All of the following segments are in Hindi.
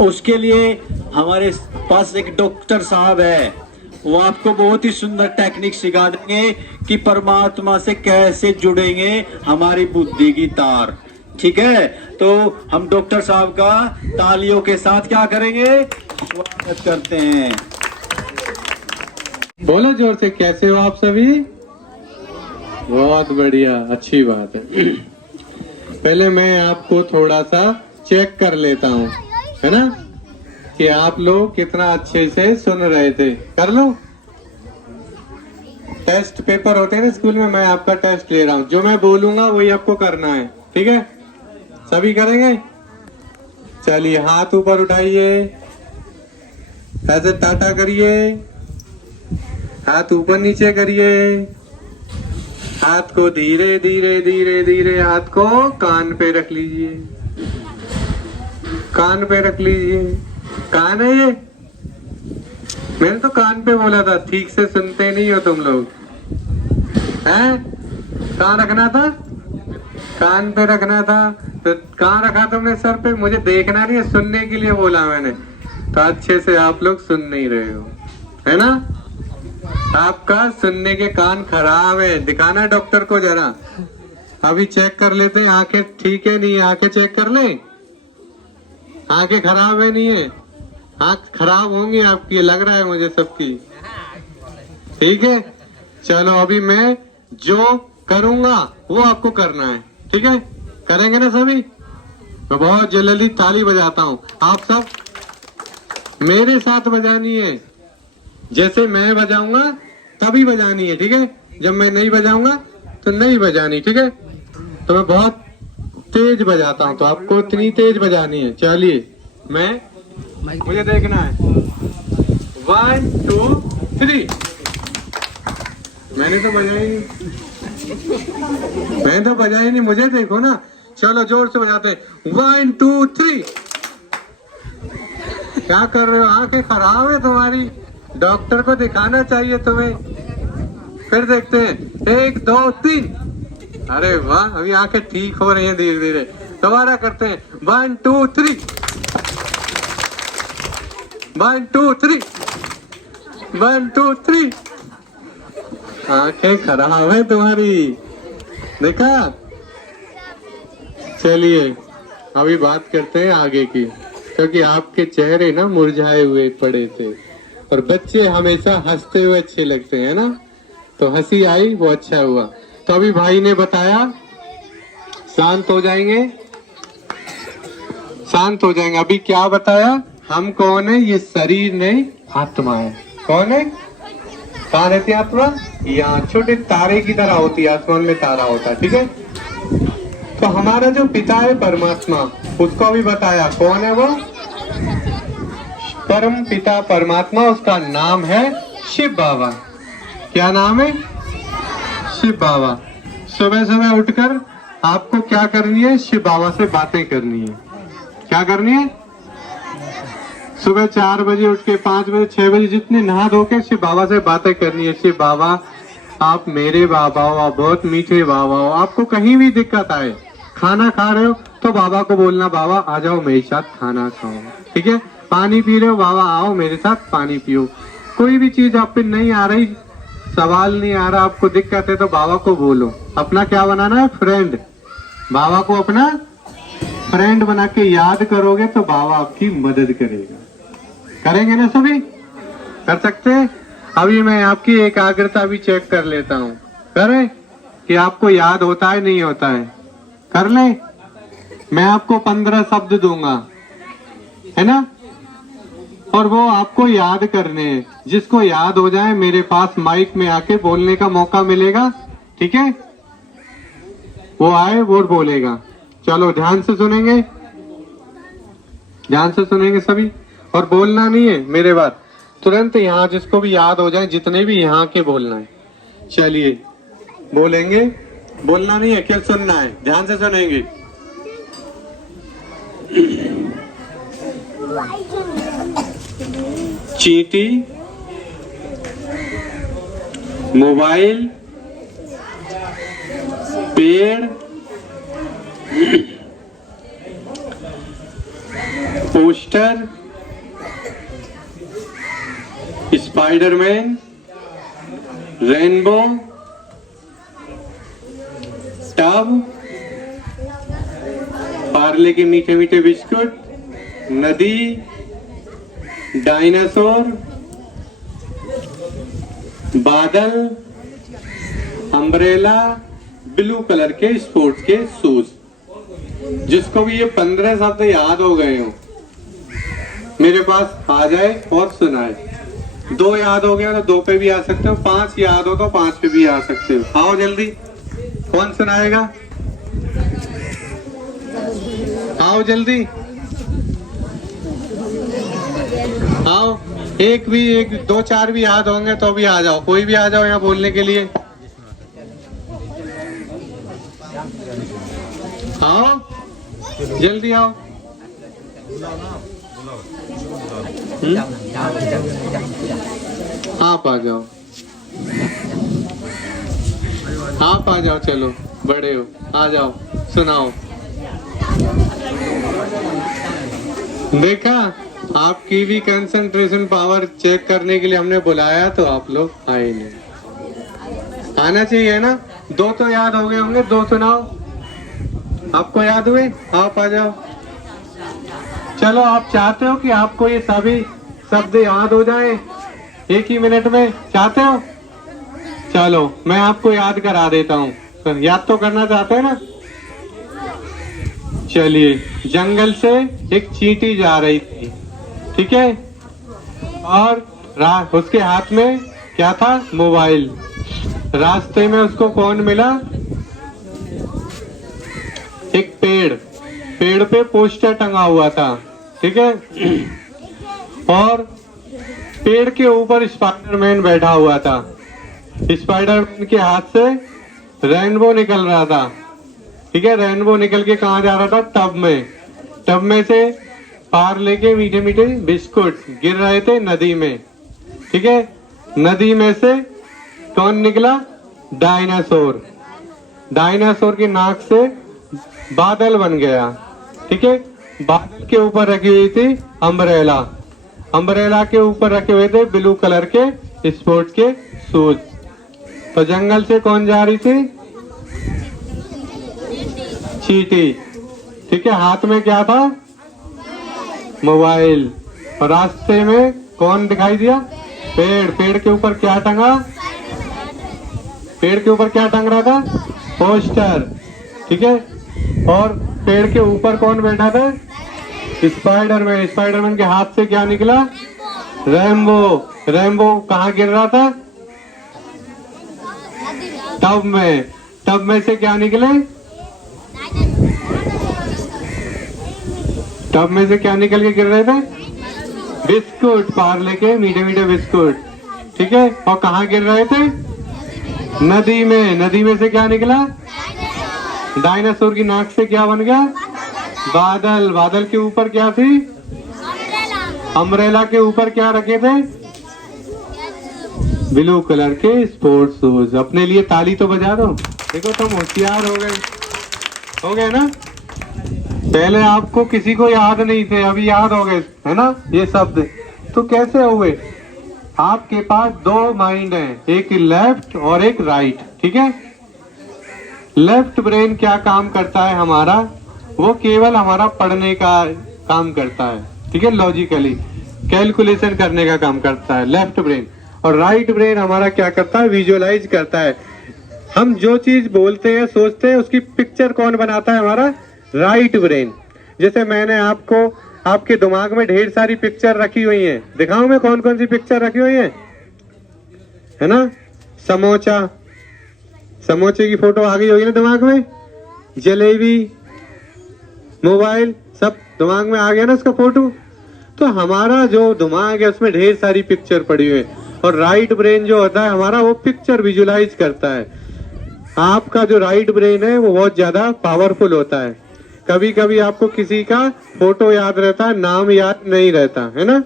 उसके लिए हमारे पास एक डॉक्टर साहब है, वो आपको बहुत ही सुंदर टेक्निक सिखा देंगे कि परमात्मा से कैसे जुड़ेंगे हमारी बुद्धि की तार। ठीक है, तो हम डॉक्टर साहब का तालियों के साथ क्या करेंगे, स्वागत करते हैं। बोलो जोर से, कैसे हो आप सभी? बहुत बढ़िया, अच्छी बात है। पहले मैं आपको थोड़ा सा चेक कर लेता हूँ, है ना, कि आप लोग कितना अच्छे से सुन रहे थे। कर लो, टेस्ट पेपर होते हैं ना स्कूल में, मैं आपका टेस्ट ले रहा हूँ। जो मैं बोलूंगा वही आपको करना है, ठीक है? सभी करेंगे? चलिए, हाथ ऊपर उठाइए, ऐसे टाटा करिए, हाथ ऊपर नीचे करिए, हाथ को धीरे धीरे धीरे धीरे हाथ को कान पे रख लीजिए, कान पे रख लीजिए। कान है ये? मैंने तो कान पे बोला था, ठीक से सुनते नहीं हो तुम लोग हैं? कहाँ रखना था? कान पे रखना था। तो कहाँ रखा तुमने? सर पे? मुझे देखना नहीं है, सुनने के लिए बोला मैंने। तो अच्छे से आप लोग सुन नहीं रहे हो, है ना? आपका सुनने के कान खराब है, दिखाना डॉक्टर को जरा। अभी चेक कर लेते हैं, आंखें ठीक है नहीं है, आंखें चेक कर ले। आंखें खराब है नहीं है? आंख खराब होंगी आपकी, लग रहा है मुझे सबकी। ठीक है, चलो अभी मैं जो करूंगा वो आपको करना है, ठीक है? करेंगे ना सभी? तो बहुत जल्दी ताली बजाता हूँ, आप सब मेरे साथ बजानी है। जैसे मैं बजाऊंगा तभी बजानी है, ठीक है? जब मैं नहीं बजाऊंगा तो नहीं बजानी, ठीक है? तो मैं बहुत तेज बजाता हूँ, तो आपको इतनी तेज बजानी है। चलिए, मुझे देखना है। 1 2 3। मैंने तो बजाई नहीं, मुझे देखो ना। चलो जोर से बजाते हैं। 1 2 3। क्या कर रहे हो? आंखें खराब है तुम्हारी, डॉक्टर को दिखाना चाहिए तुम्हें। फिर देखते हैं, 1 2 3। अरे वाह, अभी आंखें ठीक हो रही हैं धीरे धीरे। दोबारा करते हैं, 1 2 3। 1 2 3। 1 2 3। आंखें खराब है तुम्हारी, देखा? चलिए अभी बात करते हैं आगे की, क्योंकि आपके चेहरे ना मुरझाए हुए पड़े थे, और बच्चे हमेशा हंसते हुए अच्छे लगते हैं ना, तो हंसी आई वो अच्छा हुआ। तो अभी भाई ने बताया, शांत हो जाएंगे, शांत हो जाएंगे। अभी क्या बताया? हम कौन है? ये शरीर नहीं, आत्मा है। कौन है? कहाँ रहती है आत्मा? यहाँ छोटे तारे की तरह होती है, आसमान में तारा होता है, ठीक है? तो हमारा जो पिता है परमात्मा, उसको अभी बताया कौन है वो? परम पिता परमात्मा, उसका नाम है शिव बाबा। क्या नाम है? शिव बाबा। सुबह सुबह उठकर आपको क्या करनी है? शिव बाबा से बातें करनी है। क्या करनी है? सुबह 4 बजे उठ के 5 बजे 6 बजे जितने नहा धो के शिव बाबा से बातें करनी है। शिव बाबा, आप मेरे बाबा हो, आप बहुत मीठे बाबा हो। आपको कहीं भी दिक्कत आए, खाना खा रहे हो तो बाबा को बोलना, बाबा आ जाओ मेरे साथ खाना खाओ, ठीक है? पानी पी रहे हो, बाबा आओ मेरे साथ पानी पियो। कोई भी चीज आप पे नहीं आ रही, सवाल नहीं आ रहा, आपको दिक्कत है, तो बाबा को बोलो। अपना क्या बनाना है? फ्रेंड। बाबा को अपना फ्रेंड बना के याद करोगे तो बाबा आपकी मदद करेगा। करेंगे ना सभी? कर सकते हैं? अभी मैं आपकी एकाग्रता भी चेक कर लेता हूँ, करें कि आपको याद होता है नहीं होता है। कर ले। मैं आपको 15 शब्द दूंगा, है ना, और वो आपको याद करने हैं। जिसको याद हो जाए मेरे पास माइक में आके बोलने का मौका मिलेगा, ठीक है? वो आए वो बोलेगा। चलो ध्यान से सुनेंगे, ध्यान से सुनेंगे सभी, और बोलना नहीं है मेरे बाद, तुरंत यहाँ जिसको भी याद हो जाए, जितने भी यहाँ के बोलना है। चलिए बोलेंगे, बोलना नहीं है, केवल सुनना है, ध्यान से सुनेंगे। चींटी, मोबाइल, पेड़, poster, Spiderman, rainbow, tub, Parle के मीठे मीठे बिस्कुट, नदी, डायनासोर, बादल, अम्ब्रेला, ब्लू कलर के स्पोर्ट्स के शूज। जिसको भी ये 15 शब्द याद हो गए हो मेरे पास आ जाए और सुनाए। 2 याद हो गया तो 2 पे भी आ सकते हो, 5 याद हो तो 5 पे भी आ सकते हो। आओ जल्दी, कौन सुनाएगा? आओ जल्दी आओ। एक 2 4 भी याद होंगे तो भी आ जाओ, कोई भी आ जाओ यहाँ बोलने के लिए। आओ जल्दी आओ। आप आ जाओ, आप आ जाओ, चलो बड़े हो, आ जाओ सुनाओ। देखा, आपकी भी कंसंट्रेशन पावर चेक करने के लिए हमने बुलाया तो आप लोग आए नहीं। आना चाहिए ना। 2 तो याद हो गए होंगे, 2 सुनाओ। आपको याद हुए? आप आ जाओ। चलो, आप चाहते हो कि आपको ये सभी शब्द याद हो जाए एक ही मिनट में? चाहते हो? चलो मैं आपको याद करा देता हूँ। याद तो करना चाहते हैं ना? चलिए, जंगल से एक चींटी जा रही थी, ठीक है, और उसके हाथ में क्या था? मोबाइल। रास्ते में उसको कौन मिला? एक पेड़ पे पोस्टर टंगा हुआ था, ठीक है, और पेड़ के ऊपर स्पाइडरमैन बैठा हुआ था। स्पाइडरमैन के हाथ से रेनबो निकल रहा था, ठीक है। रेनबो निकल के कहाँ जा रहा था? टब में से पार्ले के मीठे मीठे बिस्कुट गिर रहे थे नदी में, ठीक है। नदी में से कौन निकला? डायनासोर। डायनासोर की नाक से बादल बन गया, ठीक है। बादल के ऊपर रखी हुई थी अम्ब्रेला। अम्ब्रेला के ऊपर रखे हुए थे ब्लू कलर के स्पोर्ट के शूज। तो जंगल से कौन जा रही थी? चींटी, ठीक है। हाथ में क्या था? मोबाइल। और रास्ते में कौन दिखाई दिया? पेड़ के ऊपर क्या टंगा? पेड़ के ऊपर क्या टंग रहा था? पोस्टर, ठीक है। और पेड़ के ऊपर कौन बैठा था? स्पाइडरमैन। स्पाइडरमैन के हाथ से क्या निकला? रेनबो कहाँ गिर रहा था? टब में से क्या निकले? टब में से क्या निकल के गिर रहे थे? बिस्कुट, पार्ले के मीठे मीठे बिस्कुट, ठीक है। और कहाँ गिर रहे थे? नदी में। नदी में से क्या निकला? डायनासोर की नाक से क्या बन गया? बादल। बादल के ऊपर क्या थी? अम्ब्रेला के ऊपर क्या रखे थे? ब्लू कलर के स्पोर्ट्स शूज। अपने लिए ताली तो बजा दो। देखो, तुम होशियार हो गए ना। पहले आपको किसी को याद नहीं थे, अभी याद हो गए, है ना ये शब्द। तो कैसे हुए? आपके पास 2 माइंड हैं, एक लेफ्ट और एक राइट, ठीक है। लेफ्ट ब्रेन क्या काम करता है हमारा? वो केवल हमारा पढ़ने का काम करता है, ठीक है, लॉजिकली कैलकुलेशन करने का काम करता है लेफ्ट ब्रेन। और राइट ब्रेन हमारा क्या करता है? विजुअलाइज करता है। हम जो चीज बोलते हैं, सोचते हैं, उसकी पिक्चर कौन बनाता है? हमारा राइट ब्रेन। जैसे मैंने आपको आपके दिमाग में ढेर सारी पिक्चर रखी हुई हैं, दिखाऊं मैं कौन कौन सी पिक्चर रखी हुई है ना? समोचे की फोटो आ गई होगी ना दिमाग में। जलेबी, मोबाइल, सब दिमाग में आ गया ना उसका फोटो। तो हमारा जो दिमाग है उसमें ढेर सारी पिक्चर पड़ी हुई है। और राइट ब्रेन जो होता है हमारा, वो पिक्चर विजुलाइज करता है। आपका जो राइट ब्रेन है वो बहुत ज्यादा पावरफुल होता है। कभी कभी आपको किसी का फोटो याद रहता है, नाम याद नहीं रहता, है ना।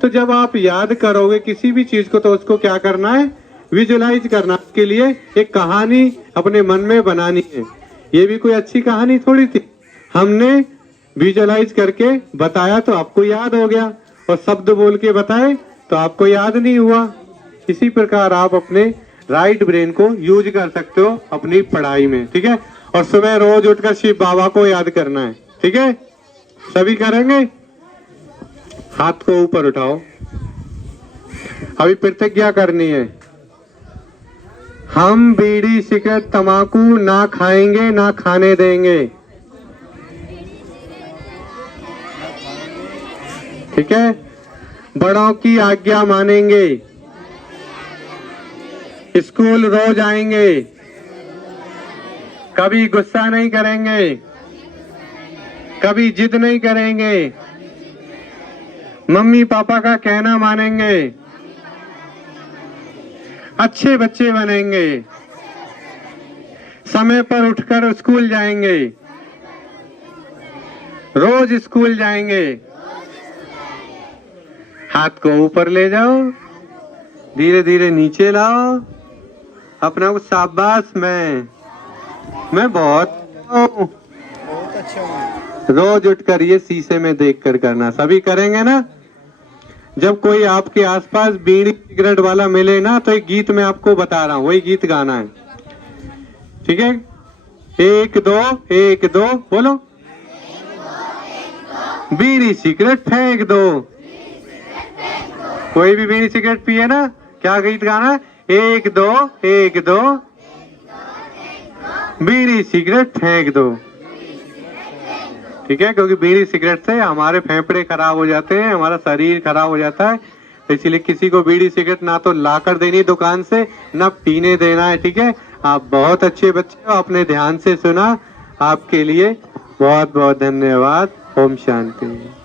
तो जब आप याद करोगे किसी भी चीज को, तो उसको क्या करना है? विजुलाइज करना। के लिए एक कहानी अपने मन में बनानी है। ये भी कोई अच्छी कहानी थोड़ी थी, हमने विजुअलाइज करके बताया तो आपको याद हो गया, और शब्द बोल के बताए तो आपको याद नहीं हुआ। इसी प्रकार आप अपने राइट ब्रेन को यूज कर सकते हो अपनी पढ़ाई में, ठीक है। और सुबह रोज उठकर शिव बाबा को याद करना है, ठीक है। सभी करेंगे? हाथ को ऊपर उठाओ। अभी प्रतिज्ञा करनी है, हम बीड़ी सिगरेट तंबाकू ना खाएंगे ना खाने देंगे, ठीक है। बड़ों की आज्ञा मानेंगे, स्कूल रोज आएंगे, कभी गुस्सा नहीं करेंगे, कभी जिद नहीं करेंगे, मम्मी पापा का कहना मानेंगे, अच्छे बच्चे बनेंगे, समय पर उठकर स्कूल जाएंगे, रोज स्कूल जाएंगे। हाथ को ऊपर ले जाओ, धीरे धीरे नीचे लाओ, अपना को शाबाश मैं बहुत अच्छा हूँ। रोज उठकर ये शीशे में देखकर करना। सभी करेंगे ना? जब कोई आपके आसपास बीड़ी सिगरेट वाला मिले ना, तो एक गीत मैं आपको बता रहा हूँ, वही गीत गाना है, ठीक है। 1 2 1 2 बोलो। बीड़ी सिगरेट फेंक दो। कोई भी बीड़ी सिगरेट पिए ना, क्या गीत गाना है? 1 2 1 2 बीड़ी सिगरेट फेंक दो, ठीक है। क्योंकि बीड़ी सिगरेट से हमारे फेफड़े खराब हो जाते हैं, हमारा शरीर खराब हो जाता है, तो इसलिए किसी को बीड़ी सिगरेट ना तो लाकर देनी दुकान से, ना पीने देना है, ठीक है। आप बहुत अच्छे बच्चे हो, आपने ध्यान से सुना, आपके लिए बहुत बहुत धन्यवाद। ओम शांति।